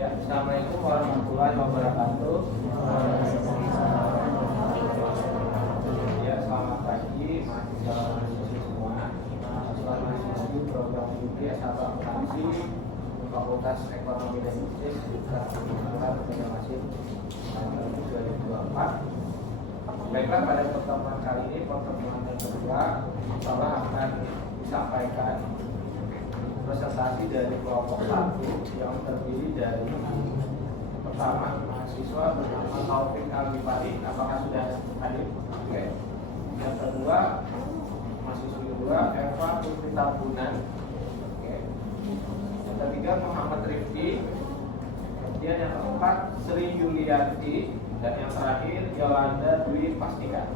Ya, Assalamualaikum warahmatullahi wabarakatuh. Ya, selamat pagi mahasiswa semua. Mahasiswa program studi S1 Akuntansi Fakultas Ekonomi dan Bisnis Universitas Banjarmasin tahun 2024. Baiklah, pada pertemuan kali ini, pertemuan yang kedua, insyaallah akan disampaikan presentasi dari kelompok 1 yang terdiri dari pertama mahasiswa bernama Taufik Al-Ghifari. Apakah sudah hadir? Oke. Yang kedua mahasiswa kedua Eva Putri Tambunan. Oke. Yang ketiga Muhammad Rifki. Kemudian yang keempat Sri Yulianti, dan yang terakhir Yolanda Dwi Pastika.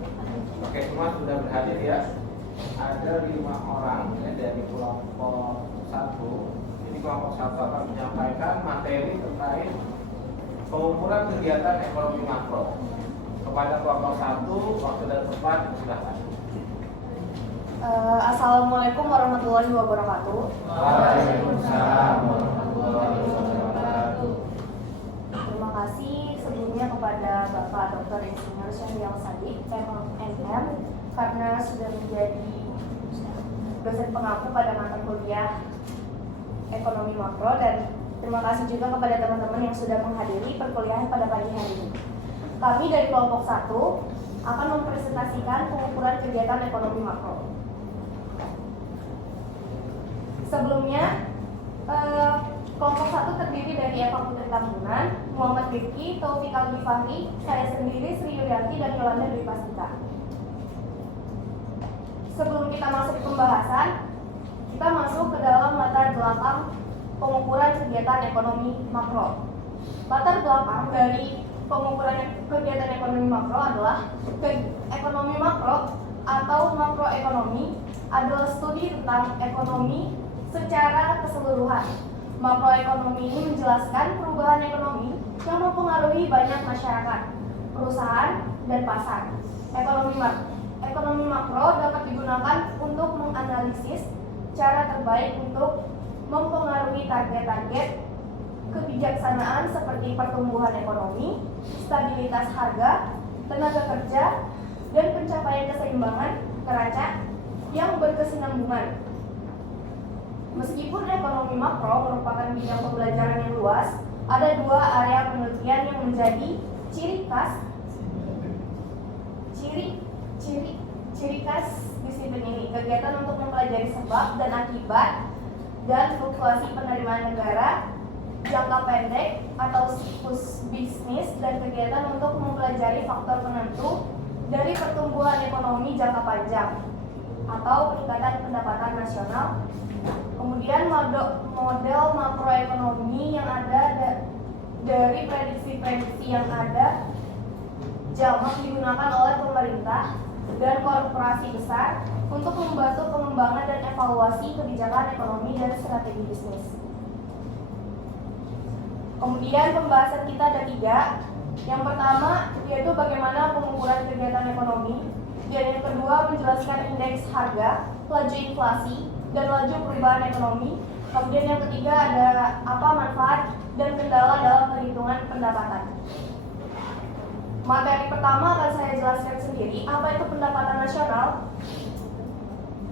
Oke, semua sudah berhadir ya. Ada 5 orang ya, dari kelompok 1. Jadi kelompok 1 akan menyampaikan materi terkait pengukuran kegiatan ekonomi makro. Kepada kelompok 1, waktu dan tempat silakan. Assalamualaikum warahmatullahi wabarakatuh. Waalaikumsalam warahmatullahi wabarakatuh. Terima kasih sebelumnya kepada Bapak Dr. Insinyur Syahrial Sadiq, MM, karena sudah menjadi dosen pengampu pada mata kuliah ekonomi makro, dan terima kasih juga kepada teman-teman yang sudah menghadiri perkuliahan pada pagi hari ini. Kami dari kelompok 1 akan mempresentasikan pengukuran kegiatan ekonomi makro. Sebelumnya, kelompok 1 terdiri dari Eva Putri Tambunan, Muhammad Rifki, Taufik Al-Ghifari, saya sendiri, Sri Yulianti, dan Yolanda Dwi Pastika. Sebelum kita masuk ke pembahasan, kita masuk ke dalam latar belakang pengukuran kegiatan ekonomi makro. Latar belakang dari pengukuran kegiatan ekonomi makro adalah ekonomi makro atau makroekonomi adalah studi tentang ekonomi secara keseluruhan. Makroekonomi ini menjelaskan perubahan ekonomi yang mempengaruhi banyak masyarakat, perusahaan, dan pasar. Ekonomi makro dapat digunakan untuk menganalisis cara terbaik untuk mempengaruhi target-target kebijaksanaan seperti pertumbuhan ekonomi, stabilitas harga, tenaga kerja, dan pencapaian keseimbangan neraca yang berkesinambungan. Meskipun ekonomi makro merupakan bidang pembelajaran yang luas, ada 2 area penelitian yang menjadi ciri khas disiplin ini. Kegiatan untuk mempelajari sebab dan akibat dan fluktuasi penerimaan negara jangka pendek atau siklus bisnis, dan kegiatan untuk mempelajari faktor penentu dari pertumbuhan ekonomi jangka panjang atau peningkatan pendapatan nasional. Kemudian model makroekonomi yang ada dari prediksi-prediksi yang ada jamak digunakan oleh pemerintah dan korporasi besar untuk membantu pengembangan dan evaluasi kebijakan ekonomi dan strategi bisnis. Kemudian pembahasan kita ada 3. Yang pertama yaitu bagaimana pengukuran kegiatan ekonomi, dan yang kedua menjelaskan indeks harga, laju inflasi, dan laju perubahan ekonomi. Kemudian yang ketiga ada apa manfaat dan kendala dalam perhitungan pendapatan. Materi pertama akan saya jelaskan sendiri, apa itu pendapatan nasional.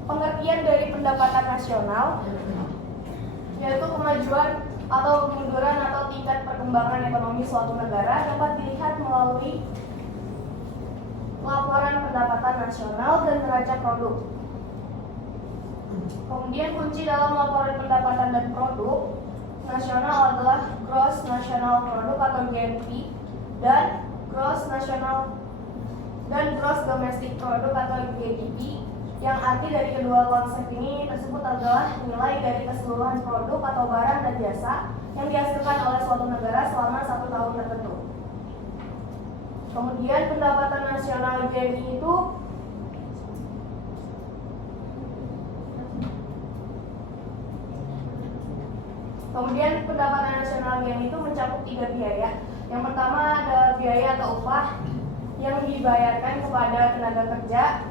Pengertian dari pendapatan nasional yaitu kemajuan atau kemunduran atau tingkat perkembangan ekonomi suatu negara dapat dilihat melalui laporan pendapatan nasional dan neraca produk. Kemudian kunci dalam laporan pendapatan dan produk nasional adalah Gross National Product atau GNP dan Gross Domestic Product atau GDP, yang arti dari kedua konsep ini tersebut adalah nilai dari keseluruhan produk atau barang dan jasa yang dihasilkan oleh suatu negara selama 1 tahun tertentu. Kemudian pendapatan nasional GNI itu mencakup 3 biaya. Yang pertama ada biaya atau upah yang dibayarkan kepada tenaga kerja,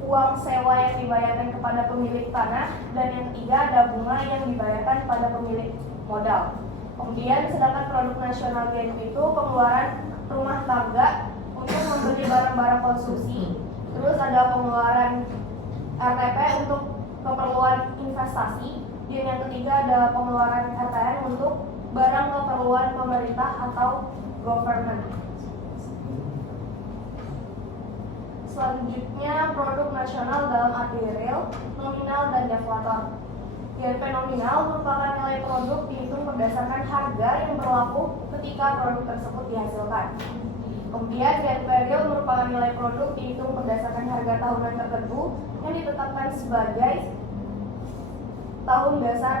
uang sewa yang dibayarkan kepada pemilik tanah, dan yang ketiga ada bunga yang dibayarkan pada pemilik modal. Kemudian sedangkan produk nasional GNP itu pengeluaran rumah tangga untuk membeli barang-barang konsumsi. Terus ada pengeluaran RTP untuk keperluan investasi. Dan yang ketiga ada pengeluaran RTN untuk barang keperluan pemerintah atau government. Selanjutnya produk nasional dalam arti real, nominal, dan deflator. GNP nominal merupakan nilai produk dihitung berdasarkan harga yang berlaku ketika produk tersebut dihasilkan. Kemudian GNP real merupakan nilai produk dihitung berdasarkan harga tahunan tertentu yang ditetapkan sebagai tahun dasar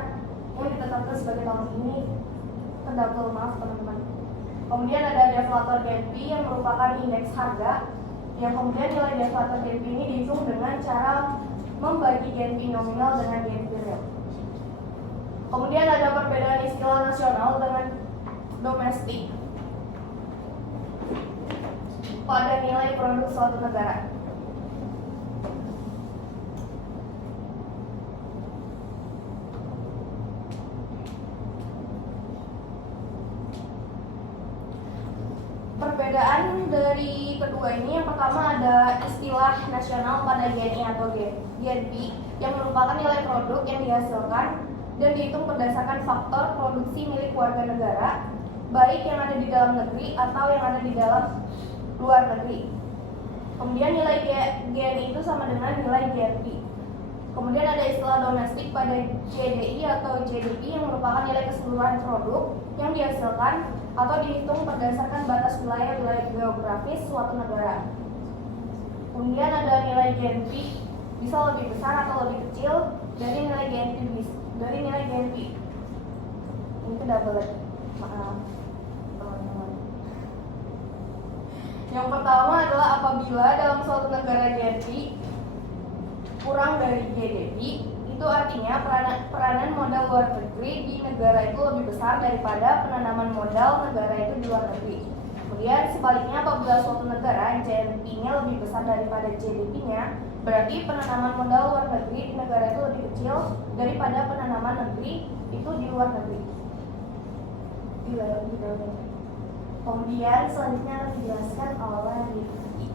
tahun ini terdahulu, maaf teman-teman. Kemudian ada deflator GNP yang merupakan indeks harga, yang kemudian nilai deflator GNP ini dihitung dengan cara membagi GNP nominal dengan GNP real. Kemudian ada perbedaan istilah nasional dengan domestik pada nilai produk suatu negara. Perbedaan dari kedua ini, yang pertama ada istilah nasional pada GNI atau GNP yang merupakan nilai produk yang dihasilkan dan dihitung berdasarkan faktor produksi milik warga negara, baik yang ada di dalam negeri atau yang ada di dalam luar negeri. Kemudian nilai GNI itu sama dengan nilai GNP. Kemudian ada istilah domestik pada GDI atau GDP yang merupakan nilai keseluruhan produk yang dihasilkan atau dihitung berdasarkan batas wilayah geografis suatu negara. Kemudian ada nilai GNP bisa lebih besar atau lebih kecil dari nilai GNP. Ini itu double, maaf teman-teman. Yang pertama adalah apabila dalam suatu negara GNP kurang dari GDP, itu artinya peranan modal luar negeri di negara itu lebih besar daripada penanaman modal negara itu di luar negeri. Kemudian sebaliknya, apabila suatu negara GNP-nya lebih besar daripada GDP-nya, berarti penanaman modal luar negeri di negara itu lebih kecil daripada penanaman negeri itu di luar negeri. Kemudian selanjutnya akan dijelaskan oleh Rifki.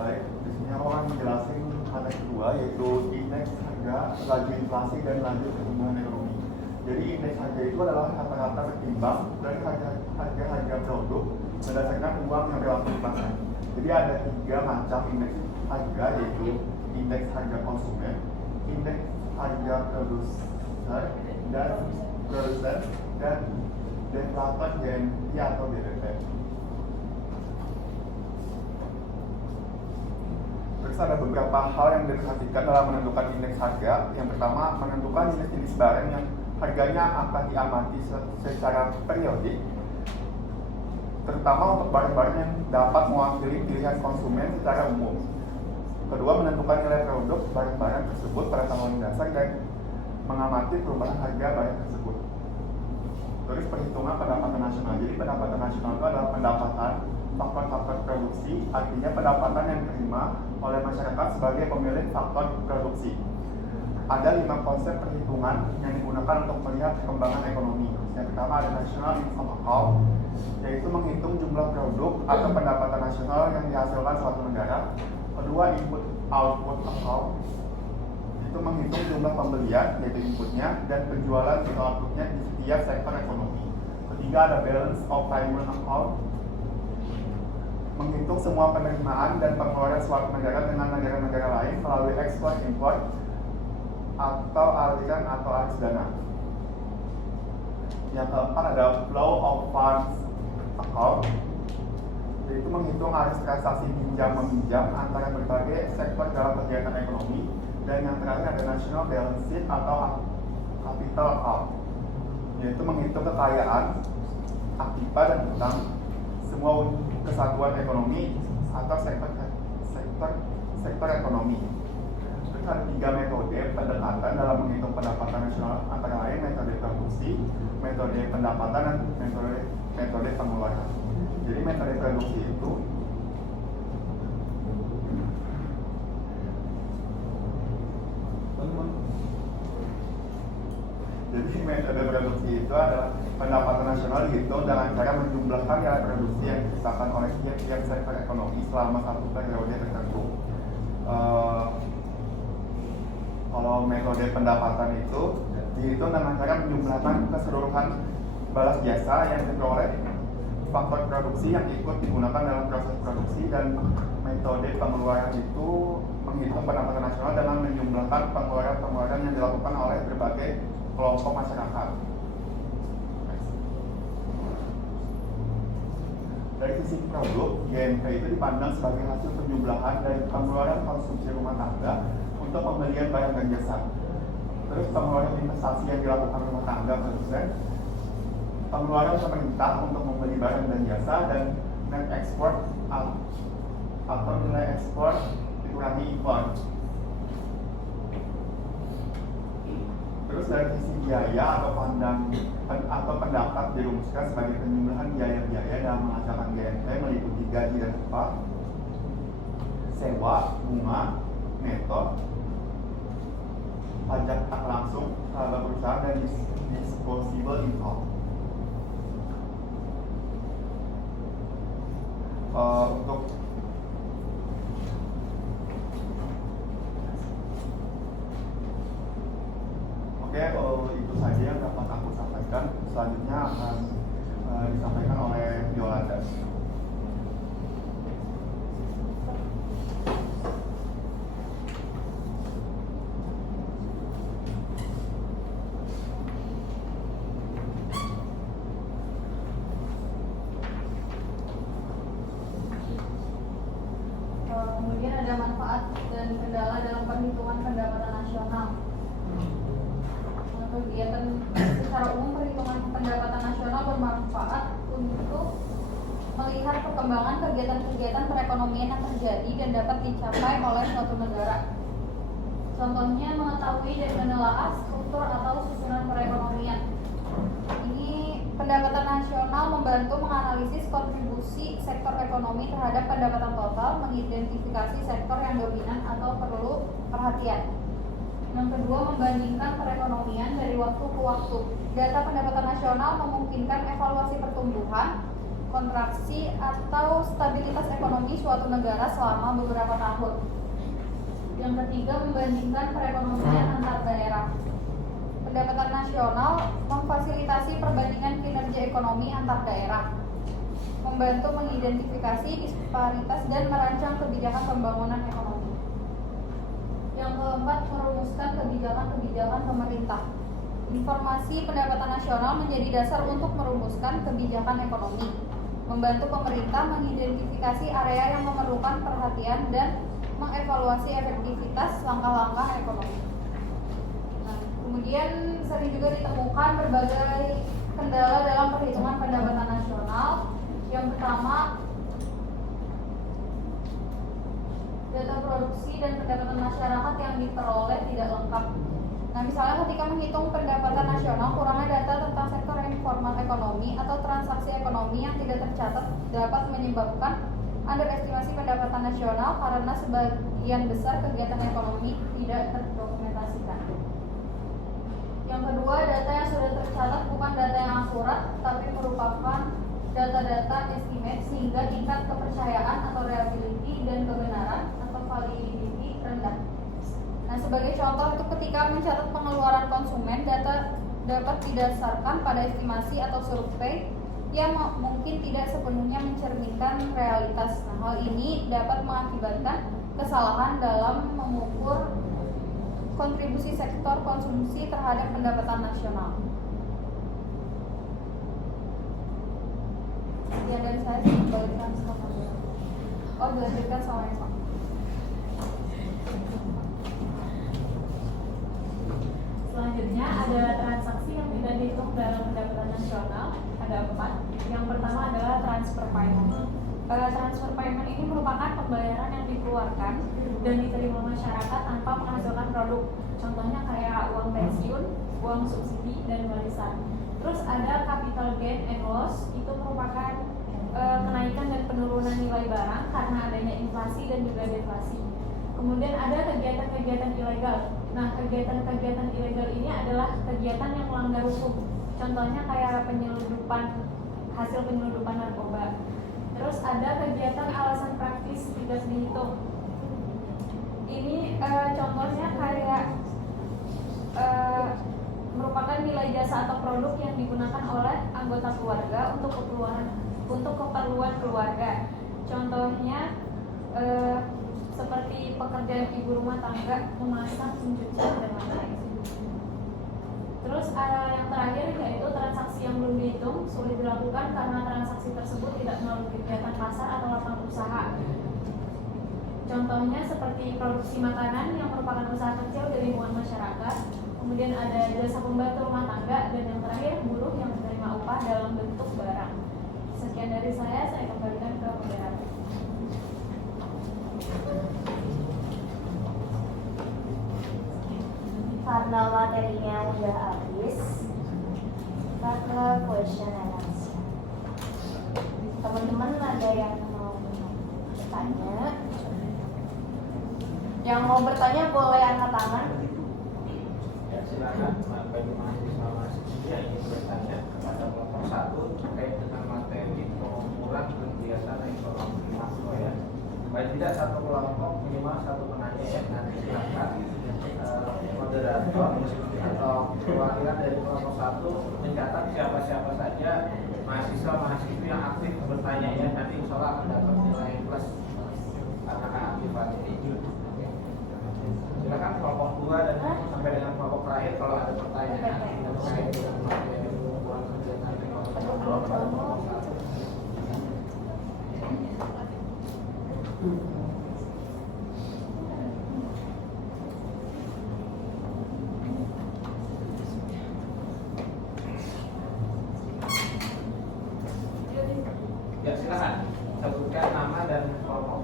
Baik, di sini aku akan menjelaskan hal kedua, yaitu indeks harga, laju inflasi, dan laju pertumbuhan ekonomi. Jadi indeks harga itu adalah rata-rata ketimbang dari harga produk berdasarkan uang yang relatif pasar. Jadi ada 3 macam indeks harga, yaitu indeks harga konsumen, indeks harga produsen, dan deflator GNP atau DDP. Terus ada beberapa hal yang diperhatikan dalam menentukan indeks harga. Yang pertama, menentukan jenis barang yang harganya akan diamati secara periodik, terutama untuk barang-barang yang dapat mewakili pilihan konsumen secara umum. Kedua, menentukan nilai produk barang-barang tersebut pada tahun dasar dan mengamati perubahan harga barang tersebut. Terus perhitungan pendapatan nasional. Jadi pendapatan nasional itu adalah pendapatan faktor-faktor produksi, artinya pendapatan yang diterima oleh masyarakat sebagai pemilik faktor produksi. Ada 5 konsep perhitungan yang digunakan untuk melihat perkembangan ekonomi. Yang pertama ada National Income Account, yaitu menghitung jumlah produk atau pendapatan nasional yang dihasilkan suatu negara. Kedua, Input Output Account, itu menghitung jumlah pembelian, yaitu inputnya, dan penjualan atau outputnya di setiap sektor ekonomi. Ketiga, ada Balance of Payment Account, menghitung semua penerimaan dan pengeluaran suatu negara dengan negara-negara lain melalui ekspor impor atau aliran atau arus dana. Yang keempat ada Flow of Funds Account, yaitu menghitung arus transaksi pinjam-meminjam antara berbagai sektor dalam kegiatan ekonomi. Dan yang terakhir ada National Balance Sheet atau Capital Account, yaitu menghitung kekayaan, aktiva dan utang semua kesatuan ekonomi atau sektor ekonomi. Terus ada 3 metode pendekatan dalam menghitung pendapatan nasional, antara lain metode produksi, metode pendapatan, dan metode pengeluaran. Jadi metode produksi itu metode produksi itu adalah pendapatan nasional dihitung dengan cara menjumlahkan nilai produksi yang diciptakan oleh tiap-tiap sektor ekonomi selama satu periode tertentu. Kalau metode pendapatan itu dihitung dengan cara menjumlahkan keseluruhan balas jasa yang diperoleh, faktor produksi yang ikut digunakan dalam proses produksi, dan metode pengeluaran itu menghitung pendapatan nasional dengan menjumlahkan pengeluaran yang dilakukan oleh berbagai kelompok masyarakat. Dari sisi produk, GNP itu dipandang sebagai hasil penjumlahan dari pengeluaran konsumsi rumah tangga untuk pembelian barang dan jasa. Terus pengeluaran investasi yang dilakukan rumah tangga konsumen, pengeluaran pemerintah untuk membeli barang dan jasa, dan net export atau nilai ekspor dikurangi impor. Terus dari sisi biaya atau pendapat dirumuskan sebagai penjumlahan biaya-biaya dalam menghasilkan GNP meliputi gaji dan upah, sewa, bunga, neto, pajak tak langsung, laba perusahaan, dan disposable income. Untuk itu saja yang dapat aku sampaikan. Selanjutnya akan disampaikan oleh Yolanda. Kemudian ada manfaat dan kendala dalam perhitungan pendapatan nasional. Kegiatan secara umum perhitungan pendapatan nasional bermanfaat untuk melihat perkembangan kegiatan-kegiatan perekonomian yang terjadi dan dapat dicapai oleh suatu negara. Contohnya mengetahui dan menelaah struktur atau susunan perekonomian. Ini pendapatan nasional membantu menganalisis kontribusi sektor ekonomi terhadap pendapatan total, mengidentifikasi sektor yang dominan atau perlu perhatian. Yang kedua, membandingkan perekonomian dari waktu ke waktu. Data pendapatan nasional memungkinkan evaluasi pertumbuhan, kontraksi, atau stabilitas ekonomi suatu negara selama beberapa tahun. Yang ketiga, membandingkan perekonomian antar daerah. Pendapatan nasional memfasilitasi perbandingan kinerja ekonomi antar daerah, membantu mengidentifikasi disparitas dan merancang kebijakan pembangunan ekonomi. Yang keempat, merumuskan kebijakan-kebijakan pemerintah. Informasi pendapatan nasional menjadi dasar untuk merumuskan kebijakan ekonomi, membantu pemerintah mengidentifikasi area yang memerlukan perhatian dan mengevaluasi efektivitas langkah-langkah ekonomi. Nah, kemudian sering juga ditemukan berbagai kendala dalam perhitungan pendapatan nasional. Yang pertama, data produksi dan pendapatan masyarakat yang diperoleh tidak lengkap. Nah, misalnya ketika menghitung pendapatan nasional, kurangnya data tentang sektor informal ekonomi atau transaksi ekonomi yang tidak tercatat dapat menyebabkan underestimasi pendapatan nasional karena sebagian besar kegiatan ekonomi tidak terdokumentasikan. Yang kedua, data yang sudah tercatat bukan data yang akurat, tapi merupakan data-data estimate sehingga tingkat kepercayaan atau reliability dan kebenaran atau validity rendah. Nah, sebagai contoh itu ketika mencatat pengeluaran konsumen, data dapat didasarkan pada estimasi atau survei yang mungkin tidak sepenuhnya mencerminkan realitas. Nah, hal ini dapat mengakibatkan kesalahan dalam mengukur kontribusi sektor konsumsi terhadap pendapatan nasional. Ya, dari saya dilanjutkan sama dilanjutkan sama Eva. Selanjutnya ada transaksi yang tidak dihitung dalam pendapatan nasional. Ada 4. Yang pertama adalah transfer payment. Transfer payment ini merupakan pembayaran yang dikeluarkan dan diterima masyarakat tanpa menghasilkan produk. Contohnya kayak uang pensiun, uang subsidi, dan warisan. Terus ada capital gain and loss, itu merupakan kenaikan dan penurunan nilai barang karena adanya inflasi dan juga deflasi. Kemudian ada kegiatan-kegiatan ilegal. Nah, kegiatan-kegiatan ilegal ini adalah kegiatan yang melanggar hukum. Contohnya kayak hasil penyelundupan narkoba. Terus ada kegiatan alasan praktis tidak dihitung. Ini contohnya kayak merupakan nilai jasa atau produk yang digunakan oleh anggota keluarga untuk keperluan keluarga. Contohnya seperti pekerjaan ibu rumah tangga, memasak, mencuci, dan lain-lain. Terus yang terakhir yaitu transaksi yang belum dihitung, sulit dilakukan karena transaksi tersebut tidak melalui kegiatan pasar atau lapangan usaha. Contohnya seperti produksi makanan yang merupakan usaha kecil dari lingkungan masyarakat. Kemudian ada jasa pembantu rumah tangga, dan yang terakhir buruh yang menerima upah dalam bentuk barang. Sekian dari saya kembalikan ke moderator. Karena materinya udah habis, kita ke question and answer. Teman-teman ada yang mau bertanya? Yang mau bertanya boleh angkat tangan. Ya, silakan bagi mahasiswa-mahasiswa yang ingin bertanya kepada kelompok 1 terkait dengan materi pengumpulan kegiatan ekonomi makro ya. Baik tidak satu kelompok minimal satu penanya ya. Nanti silakan moderator atau perwakilan dari kelompok 1 mencatat siapa-siapa saja mahasiswa-mahasiswa yang aktif bertanya ya. Nanti insya Allah akan dapat nilai plus karena aktifan ini. Silakan kelompok 2 dan sampai dengan kelompok terakhir kalau ada pertanyaan terkait dengan materi pengumpulan kegiatan ekonomi kelompok 1. Ya silakan sebutkan nama dan kelompok.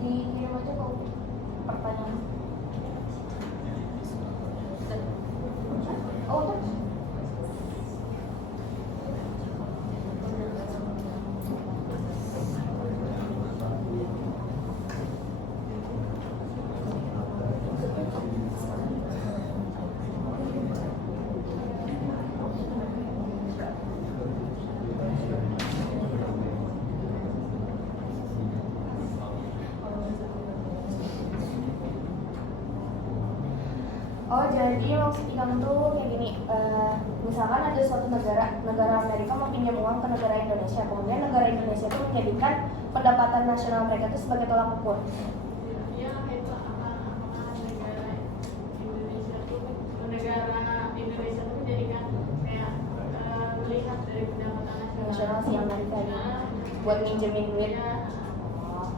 Dikirim aja kok pertanyaan. Oh, terus? Oh, jadi maksud Ikang tuh kayak gini, misalkan ada suatu negara Amerika mau pinjam uang ke negara Indonesia, kemudian negara Indonesia itu menjadikan pendapatan nasional mereka itu sebagai tolak ukur. Ya, itu apakah negara Indonesia itu menjadikan kayak melihat dari pendapatan Nasional si Amerika ini buat minjemin duit. Ya. Oh.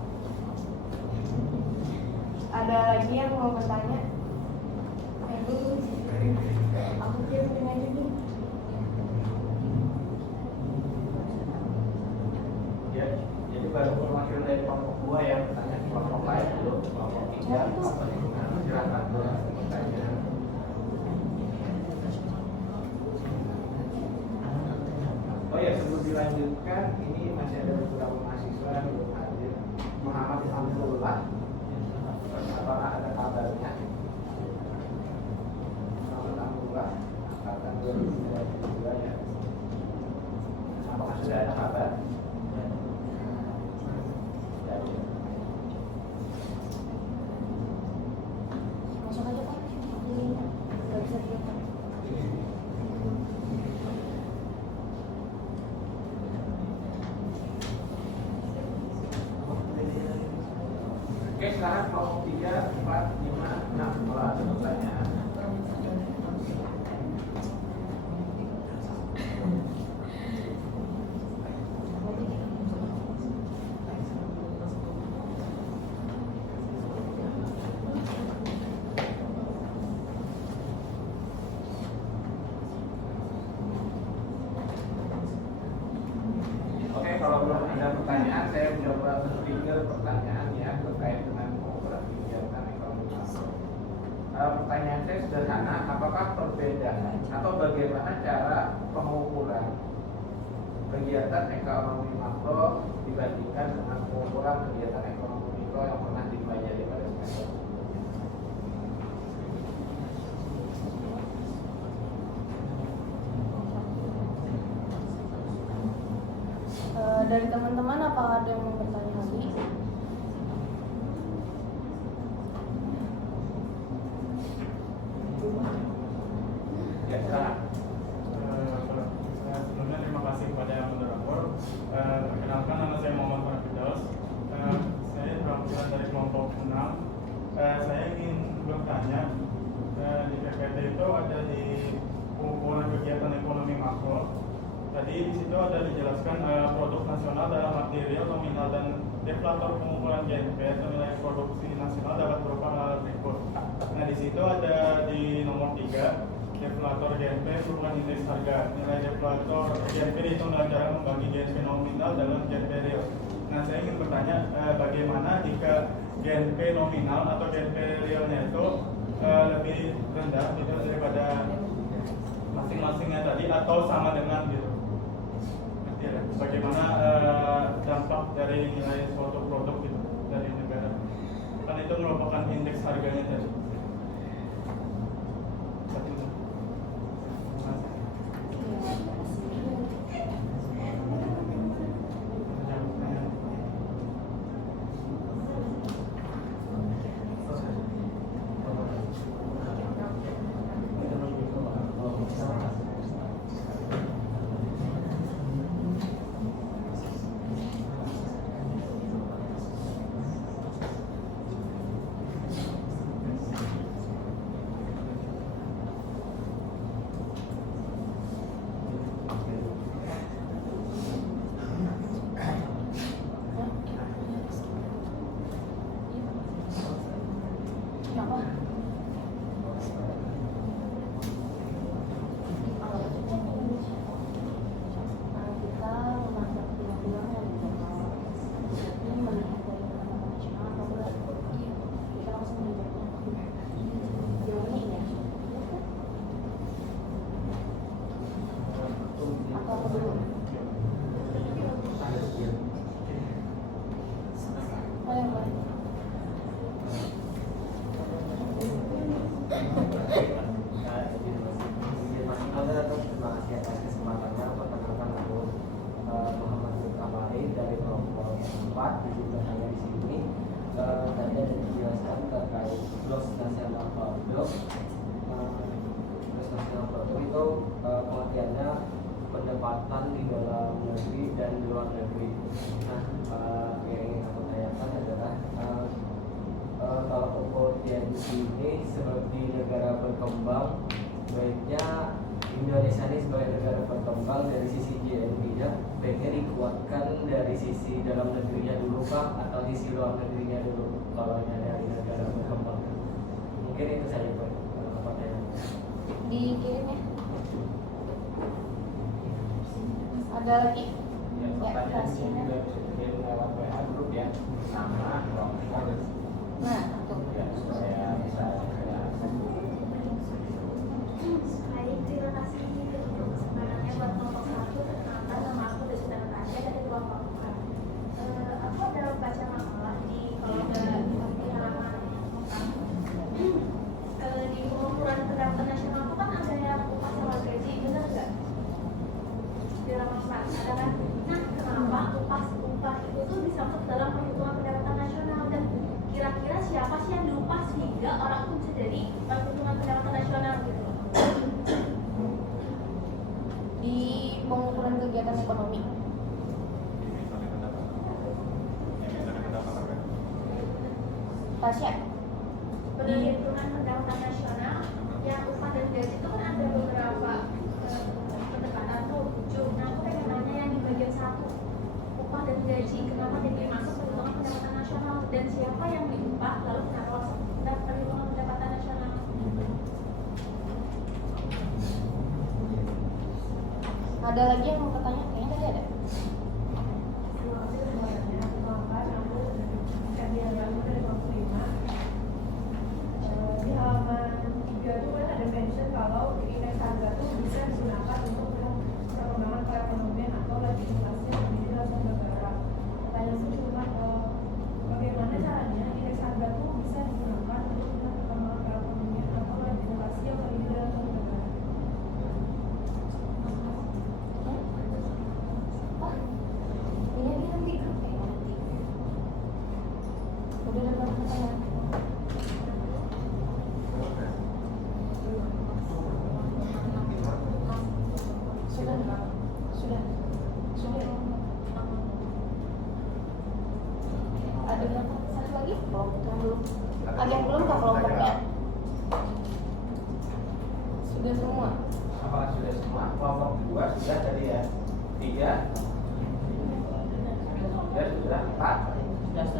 Ada lagi yang mau bertanya? Aku kirim aja nih. Ya, jadi baru perwakilan dari kelompok 2 yang bertanya, kelompok lain dulu, kelompok 3 apa gimana? Silakan bertanya. Oh ya, sebelum dilanjutkan, ini masih ada beberapa mahasiswa yang belum hadir. Muhammad Hamdulillah, apakah ada kabarnya? Angkatan 2022 ya. Apakah sudah ada kabar? Ya. Masuk aja Pak. Nggak bisa dilihat. Oke, sekarang kelompok 3, 4, 5, 6 kalau ada pertanyaan. kalau belum ada pertanyaan, saya coba trigger pertanyaan ya terkait dengan pengumpulan kegiatan ekonomi makro. Pertanyaan saya sederhana, apakah perbedaan atau bagaimana cara pengumpulan kegiatan ekonomi makro dibandingkan dengan pengumpulan kegiatan ekonomi mikro yang pernah dipelajari pada semester sebelumnya? Dari teman-teman apakah ada yang mau bertanya lagi? Ya, silakan. Sebelumnya terima kasih kepada yang moderator. Perkenalkan, nama saya Muhammad Farfidaus. Saya perwakilan dari kelompok 6. Saya ingin bertanya, di PPT itu ada di pengumpulan kegiatan ekonomi makro. Tadi di situ ada dijelaskan produk nasional dalam material nominal dan deflator pengumpulan GNP atau nilai produksi nasional dapat berupa hal berikut. Nah di situ ada di nomor 3 deflator GNP merupakan indeks harga. Nilai deflator GNP dihitung dengan cara membagi GNP nominal dalam GNP real. Nah saya ingin bertanya bagaimana jika GNP nominal atau GNP realnya itu lebih rendah gitu daripada masing-masingnya tadi atau sama dengan gitu. Bagaimana dampak dari nilai suatu produk gitu dari negara? Kan itu merupakan indeks harganya tadi. Pengertiannya pendapatan di dalam negeri dan di luar negeri. Nah, yang ingin aku tanyakan adalah kalau kompetensi ini seperti negara berkembang, baiknya Indonesia ini sebagai negara berkembang dari sisi GNP-nya, baiknya dikuatkan dari sisi dalam negerinya dulu kah atau sisi luar negerinya dulu kalau dari negara berkembang? Mungkin itu saja pertanyaan. Dikirim ya. Ada lagi? Ya, pertanyaan ini juga bisa dikirim lewat WA grup ya, nama, kelompok. Nah, tuh. Ya, supaya bisa Hai, terima kasih untuk kesempatannya buat kelompok 1. Perkenalkan, nama aku Desita Natasha dari kelompok 4. Aku ada baca makalah di kalau di halaman 4. Di pengumpulan pendapatan nasional itu kan ada yang upah sama gaji, benar nggak? Di halaman 4 ada kan? Nah, kenapa upah itu tuh disangkut dalam perhitungan pendapatan nasional, dan kira-kira siapa sih yang diupah sehingga orang itu bisa jadi perhitungan pendapatan nasional gitu? Di pengumpulan kegiatan ekonomi. Tasya. Perhitungan pendapatan nasional yang upah dan gaji itu kan ada beberapa pendekatan tuh. Nah, aku pengen nanya yang di bagian 1, upah dan gaji, kenapa jadi masuk perhitungan pendapatan nasional, dan siapa yang diupah lalu kenapa masuk perhitungan pendapatan nasional? Ada lagi yang mau bertanya? Kayaknya tadi ada. Sudah. Ada berapa? Satu lagi? Kelompok yang belum. Ada yang belum ke kelompoknya? Sudah semua. Apakah sudah semua? Kelompok kedua sudah tadi ya? 3 ya sudah 4 5 6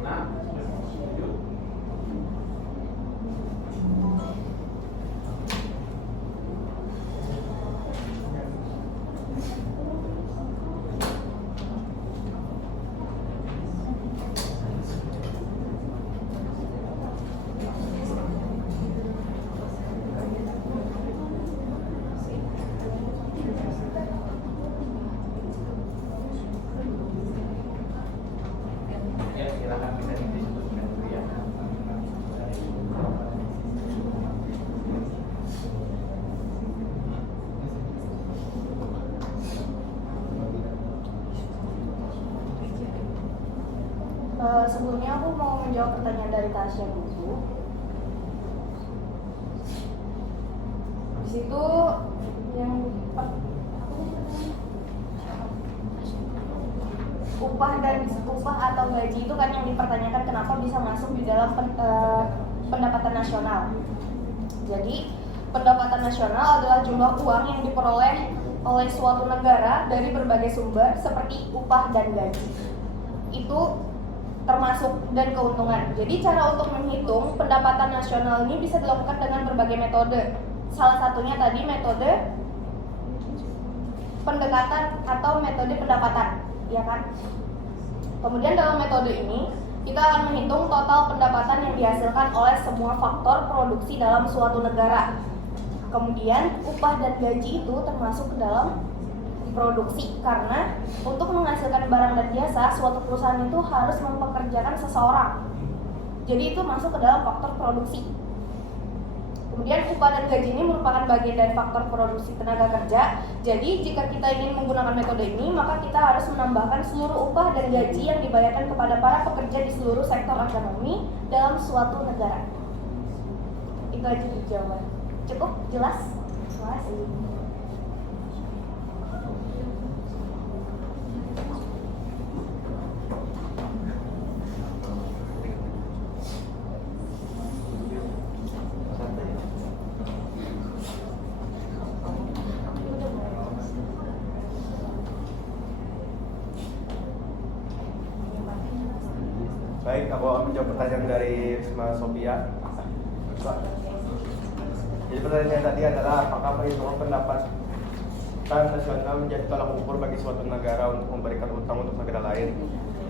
7. Ya, silakan bisa disebutkan dulu ya. Sebelumnya aku mau menjawab pertanyaan dari Tasya dulu. Di situ yang upah atau gaji itu kan yang dipertanyakan kenapa bisa masuk di dalam pendapatan nasional. Jadi pendapatan nasional adalah jumlah uang yang diperoleh oleh suatu negara dari berbagai sumber seperti upah dan gaji. Itu termasuk dan keuntungan. Jadi cara untuk menghitung pendapatan nasional ini bisa dilakukan dengan berbagai metode. Salah satunya tadi metode pendekatan atau metode pendapatan, ya kan? Kemudian dalam metode ini kita akan menghitung total pendapatan yang dihasilkan oleh semua faktor produksi dalam suatu negara. Kemudian upah dan gaji itu termasuk ke dalam produksi, karena untuk menghasilkan barang dan jasa suatu perusahaan itu harus mempekerjakan seseorang. Jadi itu masuk ke dalam faktor produksi. Kemudian upah dan gaji ini merupakan bagian dari faktor produksi tenaga kerja. Jadi jika kita ingin menggunakan metode ini, maka kita harus menambahkan seluruh upah dan gaji yang dibayarkan kepada para pekerja di seluruh sektor ekonomi dalam suatu negara. Itu aja jawaban. Cukup? Jelas? Terima kasih. Baik, aku akan menjawab pertanyaan dari Mas Sophia. Jadi pertanyaan tadi adalah apakah perhitungan pendapatan nasional menjadi tolak ukur bagi suatu negara untuk memberikan utang untuk negara lain?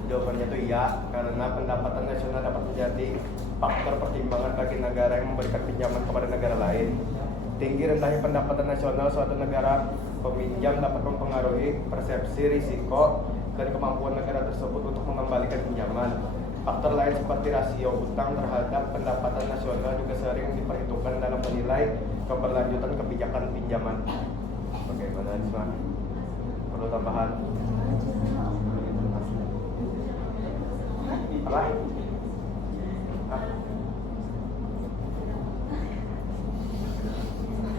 Jawabannya itu iya, karena pendapatan nasional dapat menjadi faktor pertimbangan bagi negara yang memberikan pinjaman kepada negara lain. Tinggi rendahnya pendapatan nasional suatu negara peminjam dapat mempengaruhi persepsi risiko dan kemampuan negara tersebut untuk mengembalikan pinjaman. Faktor lain seperti rasio utang terhadap pendapatan nasional juga sering diperhitungkan dalam menilai keberlanjutan kebijakan pinjaman. Bagaimana, Isma? Perlu tambahan? Apa?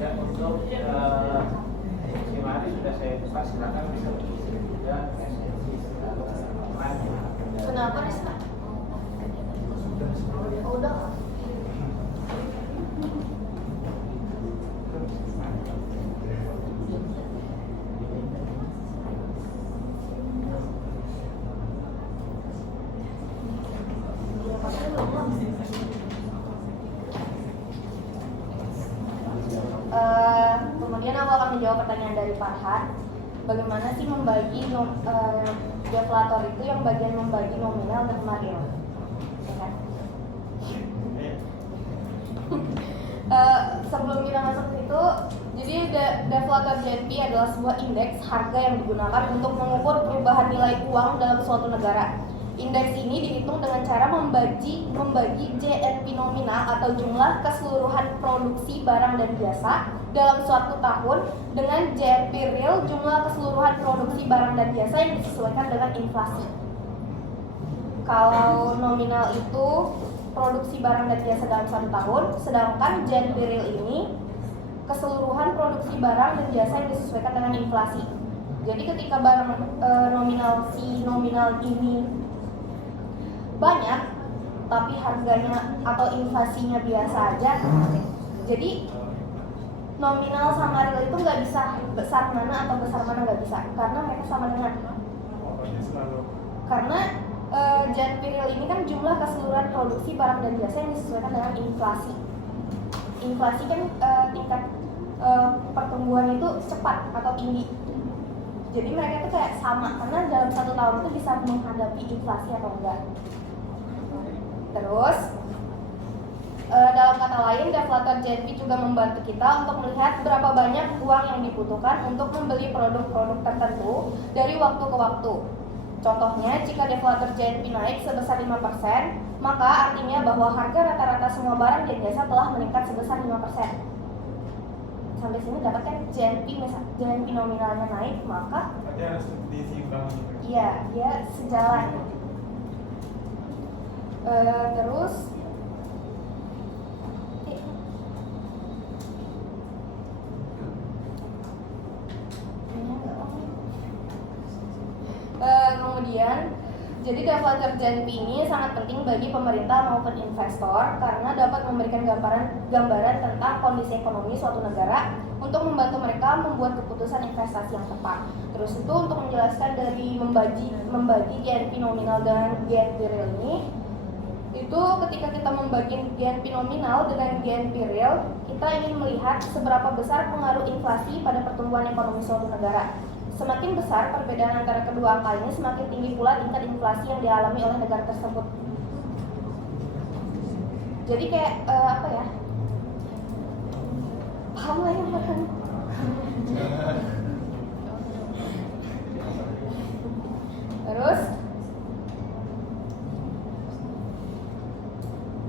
Ya, untuk Simari sudah saya buka, silakan bisa berisi juga esensi segala macam. Kenapa Rizka? Oh, udah. Kemudian aku akan menjawab pertanyaan dari Farhan. Bagaimana sih membagi deflator itu yang bagian membagi nominal dan marginal? Ya kan? Sebelum kita masuk ke situ, jadi deflator JNP adalah sebuah indeks harga yang digunakan untuk mengukur perubahan nilai uang dalam suatu negara. Indeks ini dihitung dengan cara membagi JNP nominal atau jumlah keseluruhan produksi barang dan jasa dalam suatu tahun dengan JNP real jumlah keseluruhan produksi barang dan jasa yang disesuaikan dengan inflasi. Kalau nominal itu produksi barang dan jasa dalam satu tahun, sedangkan JNP real ini keseluruhan produksi barang dan jasa yang disesuaikan dengan inflasi. Jadi ketika barang nominal ini banyak, tapi harganya atau inflasinya biasa aja, jadi nominal sama real itu nggak bisa besar mana atau besar mana, nggak bisa, karena mereka sama dengan. Karena GNP real ini kan jumlah keseluruhan produksi barang dan jasa yang disesuaikan dengan inflasi. Inflasi kan tingkat pertumbuhan itu cepat atau tinggi. Jadi mereka itu kayak sama, karena dalam 1 tahun itu bisa menghadapi inflasi atau enggak. Terus dalam kata lain, deflator GNP juga membantu kita untuk melihat berapa banyak uang yang dibutuhkan untuk membeli produk-produk tertentu dari waktu ke waktu. Contohnya, jika deflator GNP naik sebesar 5%, maka artinya bahwa harga rata-rata semua barang dan jasa telah meningkat sebesar 5%. Sampai sini dapat kan GNP nominalnya naik, maka berarti harus disimbang. iya, dia sejalan. Terus kemudian, jadi deflator GNP ini sangat penting bagi pemerintah maupun investor karena dapat memberikan gambaran tentang kondisi ekonomi suatu negara untuk membantu mereka membuat keputusan investasi yang tepat. Terus itu untuk menjelaskan dari membagi GNP nominal dan GNP real ini, itu ketika kita membagi GNP nominal dengan GNP real, kita ingin melihat seberapa besar pengaruh inflasi pada pertumbuhan ekonomi suatu negara. Semakin besar perbedaan antara kedua angka ini, semakin tinggi pula tingkat inflasi yang dialami oleh negara tersebut. Jadi kayak apa ya? Paham lah ya makan. Terus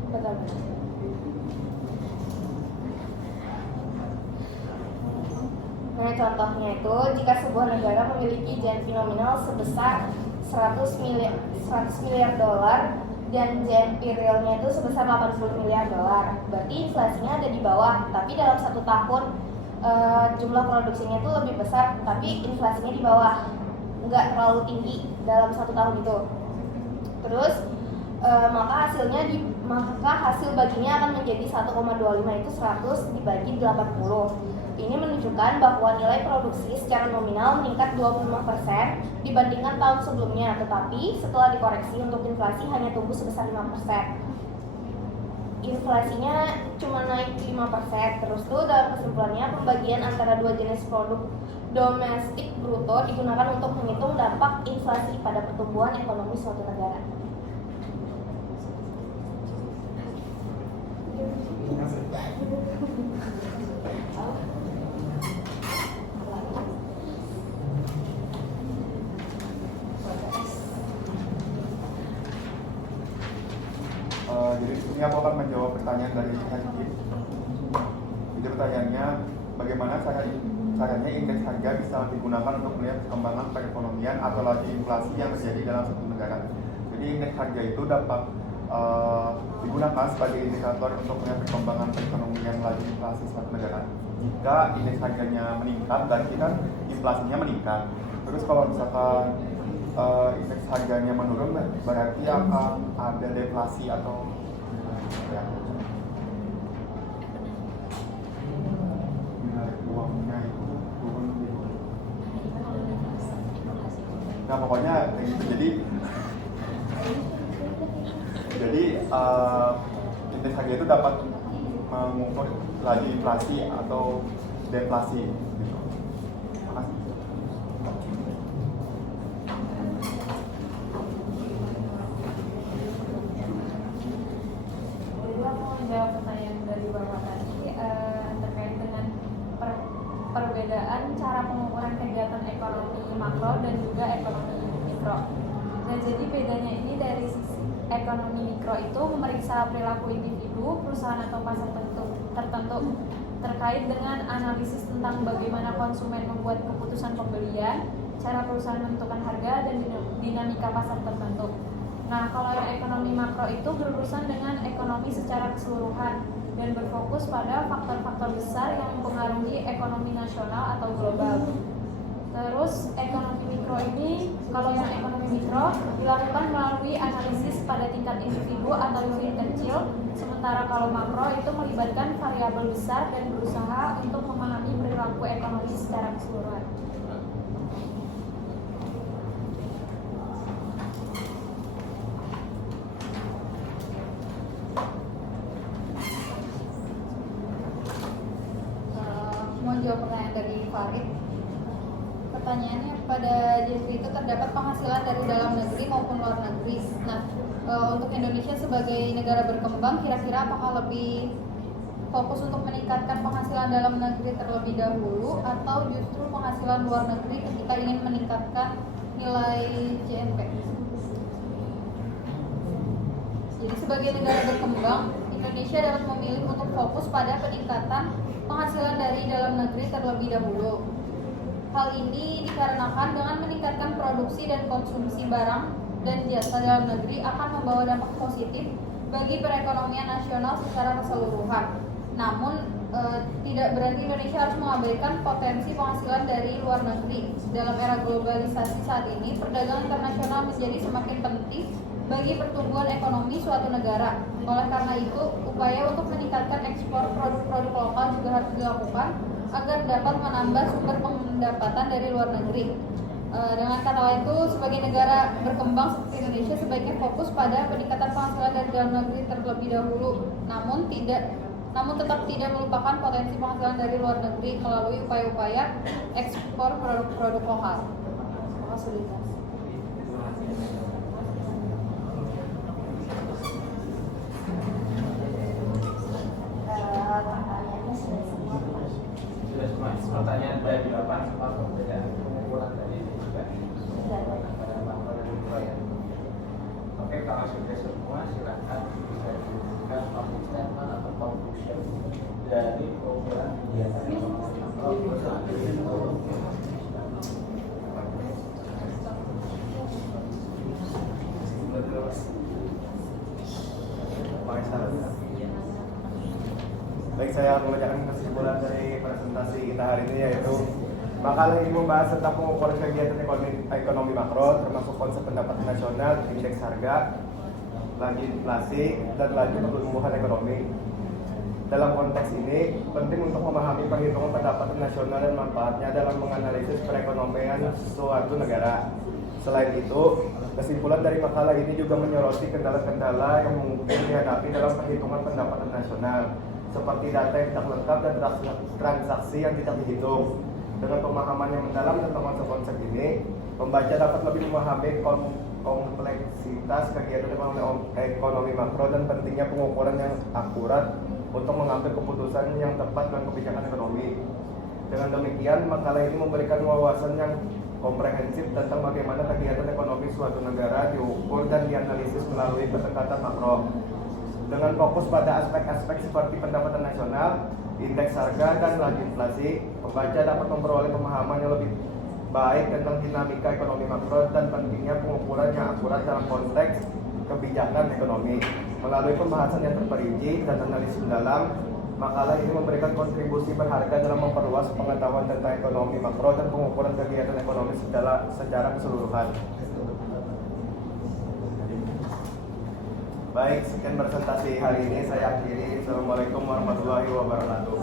betul. Nah, contohnya itu jika sebuah negara memiliki GNP nominal sebesar 100 miliar dolar dan GNP realnya itu sebesar 80 miliar dolar, berarti inflasinya ada di bawah, tapi dalam 1 tahun jumlah produksinya itu lebih besar, tapi inflasinya di bawah, nggak terlalu tinggi dalam 1 tahun itu. Terus maka hasil baginya akan menjadi 1,25, itu 100 dibagi 80. Ini menunjukkan bahwa nilai produksi secara nominal meningkat 25% dibandingkan tahun sebelumnya, tetapi setelah dikoreksi untuk inflasi hanya tumbuh sebesar 5%. Inflasinya cuma naik 5%. Terus tuh dalam kesimpulannya, pembagian antara dua jenis produk domestik bruto digunakan untuk menghitung dampak inflasi pada pertumbuhan ekonomi suatu negara. Jadi di sini aku akan menjawab pertanyaan dari Hakim. Jadi pertanyaannya, bagaimana caranya indeks harga bisa digunakan untuk melihat perkembangan perekonomian atau laju inflasi yang terjadi dalam suatu negara. Jadi indeks harga itu dapat digunakan sebagai indikator untuk melihat perkembangan perekonomian laju inflasi suatu negara. Jika indeks harganya meningkat, berarti kan inflasinya meningkat. Terus kalau misalkan indeks harganya menurun, berarti akan ada deflasi atau ya, nilai uangnya itu turun gitu. Nah pokoknya kayak gitu. Jadi indeks harga itu dapat mengukur laju inflasi atau deflasi gitu. Makasih. Menjawab pertanyaan dari Bapak tadi terkait dengan perbedaan cara pengukuran kegiatan ekonomi makro dan juga ekonomi mikro. Nah, jadi bedanya ini dari sisi ekonomi mikro itu memeriksa perilaku individu, perusahaan atau pasar tertentu terkait dengan analisis tentang bagaimana konsumen membuat keputusan pembelian, cara perusahaan menentukan harga, dan dinamika pasar tertentu. Nah, kalau yang ekonomi makro itu berurusan dengan ekonomi secara keseluruhan dan berfokus pada faktor-faktor besar yang mempengaruhi ekonomi nasional atau global. Terus ekonomi mikro ini, kalau yang ekonomi mikro dilakukan melalui analisis pada tingkat individu atau unit kecil, sementara kalau makro itu melibatkan variabel besar dan berusaha untuk memahami perilaku ekonomi secara keseluruhan. Mau jawab pertanyaan dari Farid. Pertanyaannya, pada Jeffrey itu terdapat penghasilan dari dalam negeri maupun luar negeri. Nah, untuk Indonesia sebagai negara berkembang, kira-kira apakah lebih fokus untuk meningkatkan penghasilan dalam negeri terlebih dahulu atau justru penghasilan luar negeri ketika ingin meningkatkan nilai GNP? Jadi sebagai negara berkembang, Indonesia dapat memilih untuk fokus pada peningkatan penghasilan dari dalam negeri terlebih dahulu. Hal ini dikarenakan dengan meningkatkan produksi dan konsumsi barang dan jasa dalam negeri akan membawa dampak positif bagi perekonomian nasional secara keseluruhan. Namun, tidak berarti Indonesia harus mengabaikan potensi penghasilan dari luar negeri. Dalam era globalisasi saat ini, perdagangan internasional menjadi semakin penting bagi pertumbuhan ekonomi suatu negara. Oleh karena itu, upaya untuk meningkatkan ekspor produk-produk lokal juga harus dilakukan agar dapat menambah sumber pendapatan dari luar negeri. Dengan kata lain itu, sebagai negara berkembang seperti Indonesia sebaiknya fokus pada peningkatan penghasilan dari dalam negeri terlebih dahulu, namun tetap tidak melupakan potensi penghasilan dari luar negeri melalui upaya-upaya ekspor produk-produk lokal. Fasilitas. Pertanyaannya sudah semua. Sudah semua. Pertanyaan saya jawaban apa perbedaan pengumpulan tadi juga antara makro dan mikro ya. Oke, kalau sudah semua silakan bisa diberikan public statement atau conclusion dari pengumpulan kegiatan Baik, saya mengerjakan kesimpulan dari presentasi kita hari ini, yaitu makalah ini membahas tentang pengukuran kegiatan ekonomi makro, termasuk konsep pendapatan nasional, indeks harga, laju inflasi, dan laju pertumbuhan ekonomi. Dalam konteks ini, penting untuk memahami perhitungan pendapatan nasional dan manfaatnya dalam menganalisis perekonomian suatu negara. Selain itu, kesimpulan dari makalah ini juga menyoroti kendala-kendala yang mungkin dihadapi dalam perhitungan pendapatan nasional, seperti data yang tidak lengkap dan transaksi yang tidak dihitung. Dengan pemahaman yang mendalam tentang konsep-konsep ini, pembaca dapat lebih memahami kompleksitas kegiatan ekonomi makro dan pentingnya pengukuran yang akurat untuk mengambil keputusan yang tepat dalam kebijakan ekonomi. Dengan demikian, makalah ini memberikan wawasan yang komprehensif tentang bagaimana kegiatan ekonomi suatu negara diukur dan dianalisis melalui pendekatan makro. Dengan fokus pada aspek-aspek seperti pendapatan nasional, indeks harga, dan laju inflasi, pembaca dapat memperoleh pemahaman yang lebih baik tentang dinamika ekonomi makro dan pentingnya pengukuran yang akurat dalam konteks kebijakan ekonomi. Melalui pembahasan yang terperinci dan analisis mendalam, makalah ini memberikan kontribusi berharga dalam memperluas pengetahuan tentang ekonomi makro dan pengukuran kegiatan ekonomi secara keseluruhan. Baik, sekian presentasi hari ini saya akhiri. Assalamualaikum warahmatullahi wabarakatuh.